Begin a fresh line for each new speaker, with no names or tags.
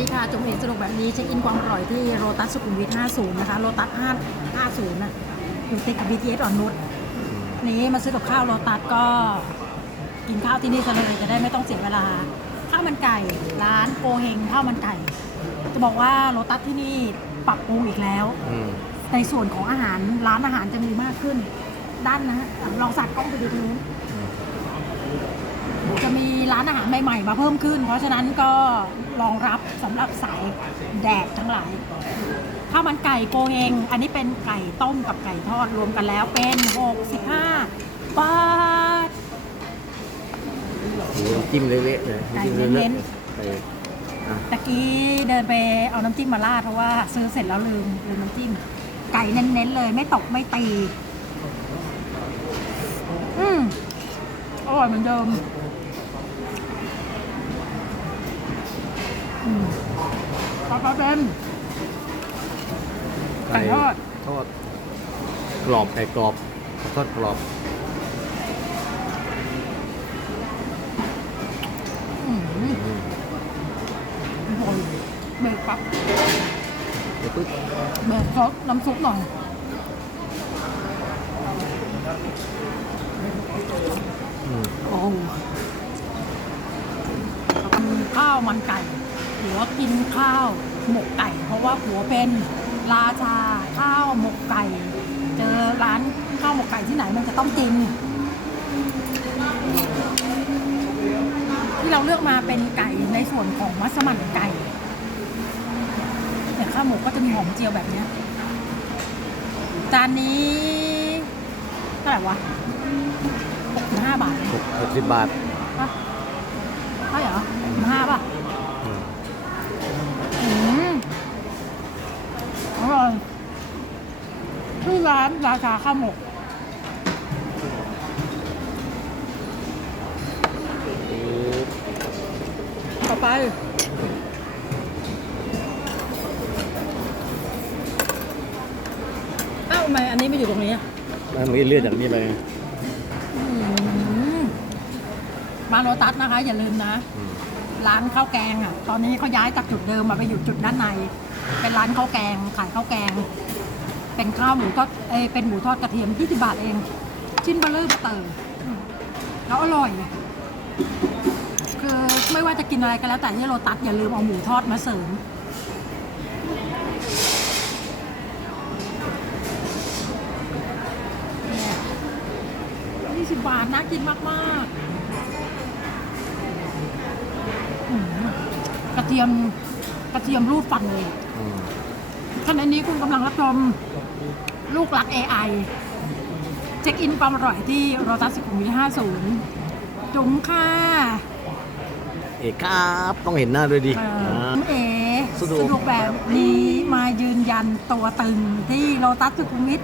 ดีค่ะจงเอกสรุปแบบนี้เช็คอินความอร่อยที่โรตัสสุขุมวิท 50 นะคะ โรตัส 5 50 นะอยู่ติดกับ BTS อ่อนนุชนี้มาซื้อกับข้าวโรตัสก็กินข้าวที่นี่ซะเลยจะได้ไม่ต้องเสียเวลา ข้าวมันไก่ ร้านโกเฮงข้าวมันไก่ จะบอกว่าโรตัสที่นี่ปรับปรุงอีกแล้ว
อืม
ในส่วนของอาหารร้านอาหารจะมีมากขึ้น ด้านนะลองสัตว์กล้องไปดูต รงนู้นจะมีร้านอาหารใหม่ๆ มาเพิ่มขึ้น เพราะฉะนั้นก็รองรับสำหรับสายแดดทั้งหลายข้าวมันไก่โกเฮงอันนี้เป็นไก่ต้มกับไก่ทอดรวมกันแล้วเป็น 65 บาท
โหน้ำจิ้มเละๆเลย
ไก่ำ
จิ้ม
เน้
ละ
น
ๆไปอะ
ตะกี้เดินไปเอาน้ำจิ้มมาราดเพราะว่าซื้อเสร็จแล้วลืมลืมน้ำจิ้ม ไก่เน้นๆเลยไม่ตกไม่ตี อืมอร่อยเหมือนเดิม อืม ปลาปลาเป็นไก่ทอด
ทอด กรอบไก่กรอบทอดกรอบ
อืม
อืม
อร่อยเบรกปั๊บ
เดี๋ยวปึ๊บ
เบรกซอสน้ำซุปหน่อย
อืม
โอ้ข้าวมันไก่ หัวกินข้าวหมกไก่ เพราะว่าหัวเป็นราชาข้าวหมกไก่ เจอร้านข้าวหมกไก่ที่ไหนมันจะต้องกิน ที่เราเลือกมาเป็นไก่ในส่วนของมัสมั่นไก่แต่ข้าวหมกก็จะมีหอมเจียวแบบเนี้ยจานนี้เท่าไหร่วะหกสิบห้าบาท
หกหกสิบบาท
ปะใช่เหรอห้าป่ะ
อืม
อืมอร่อยชื่อ ร้านราชาข้าวหมกต่อไป อ้าวทำไมอันนี้ไม่อยู่ตรงนี้อะ
แล้วมันก็เลื่อนจากนี้ไป
อืมมาโรตัสนะคะ อย่าลืมนะ
อืม
ร้านข้าวแกงอะ ตอนนี้เขาย้ายจากจุดเดิมมาไปอยู่จุดด้านใน เป็นร้านข้าวแกงขายข้าวแกง เป็นข้าวหมูทอดเอยเป็นหมูทอดกระเทียม20บาทเอง ชิ้นเบลเลอร์เตอร์อืมแล้วอร่อย คือไม่ว่าจะกินอะไรก็แล้วแต่ที่โรตัสอย่าลืมเอาหมูทอดมาเสริมยี่สิบบาทน่ากินมากๆกระเทียมกระเทียมรูดฟันเลย ณะนี้คุณกำลังรับชมลูกรัก AI เช็คอินความอร่อยที่โรตัสสุขุมวิท50 จุ๋มค่ะ
เอกครับ ต้องเห็นหน้าด้วยดิ
เอ่อ
อ่า
จุ๋มเอ
สะดวก
แบบนี้มายืนยันตัวตึงที่โรตัสสุขุมวิท